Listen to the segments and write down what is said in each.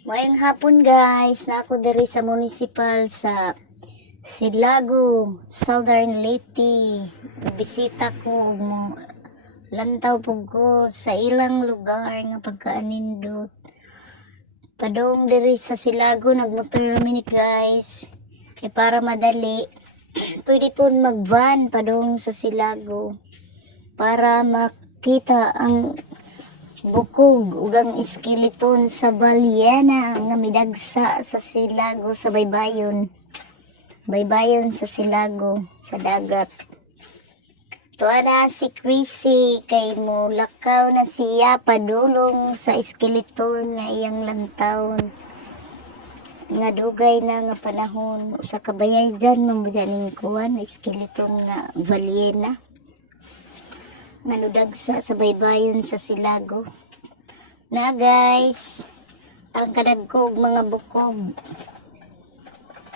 Mayang hapon guys, na ako diri sa municipal sa Silago, Southern Leyte. Bisita ko mo lantaw pug ko sa ilang lugar nga pagkaanindot. Padong diri sa Silago nagmotor minute guys. Kay para madali, pwede pun mag-van padong sa Silago para makita ang bukog ugang iskeleton sa balyena nga midagsa sa Silago sa baybayon sa Silago sa dagat. Tuwa na si Chrissy kay mo lakaw na siya padulong sa iskeleton nga iyang lantawon nga dugay na nga panahon sa kabayay dyan mamujaning kuwan iskeleton nga balyena nga nudagsa sa baybayon sa Silago. Na guys, ang kadagkog mga bukog.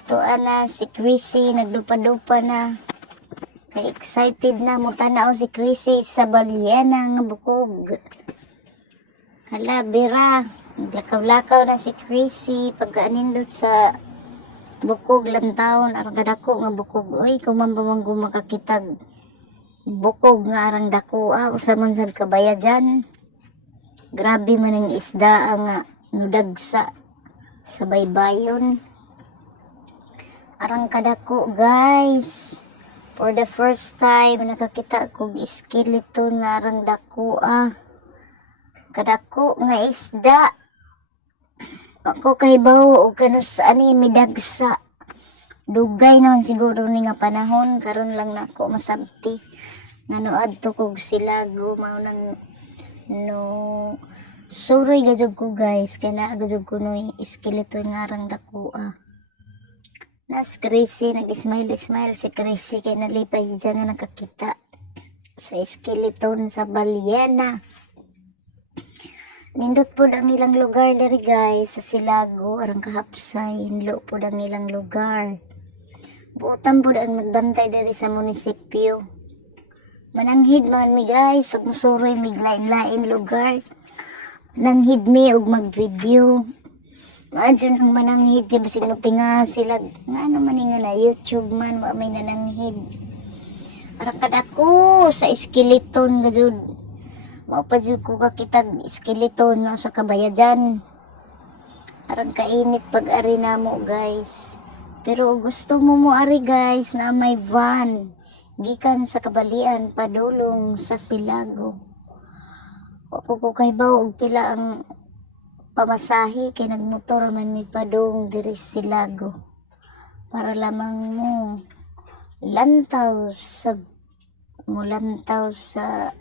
Tuwa na si Chrissy nagdupa-dupa na. Kay excited na mo tanaw si Chrissy sa balyena nga bukog. Hala, bira. Naglakaw-lakaw na si Chrissy pagkaanindot sa bukog lantawon arang kadako nga bukog. Uy, kumambamang gumakakitag bukog nga arang dako usa man sad kabaya dyan. Grabe man ang isda nga nudagsa sa baybayon. Arang kadako guys. For the first time nakakita kog skeleton nga arang dako kadako nga isda. Ako kahibaw og kanus ani midagsa. Dugay naman siguro ni nga panahon karon lang nako masabti nga noadto kog Silago mao nang no suroy gajud ko guys kay naa gajud ko no iskeleton nga arang dako nas Chrissy nag-smile si Chrissy kay nalipay siya nga nakakita sa iskeleton sa balyena. Nindot po ang ilang lugar diri guys sa Silago arang kahapsay hinlo po ang ilang lugar. Buotan po ang magbantay diri sa munisipyo. Mananghid man mi guys, ug musuroy mig lain-lain lugar. Nanghid mi og mag-video. Maadyon ang mananghid kay basig motinga sila nga ano man nga na YouTube man wa may nananghid. Arang kadako sa iskeleton gajud. Mao pa jud ko kakitag iskeleton nga sa kabayajan. Arang kainit pag ari namo guys. Pero gusto mo ari guys na may van gikan sa kabalian padulong sa Silago. Wapo ko kay baw og pila ang pamasahe kay nagmotor man mi padung diri Silago para lamang mo lantaw sa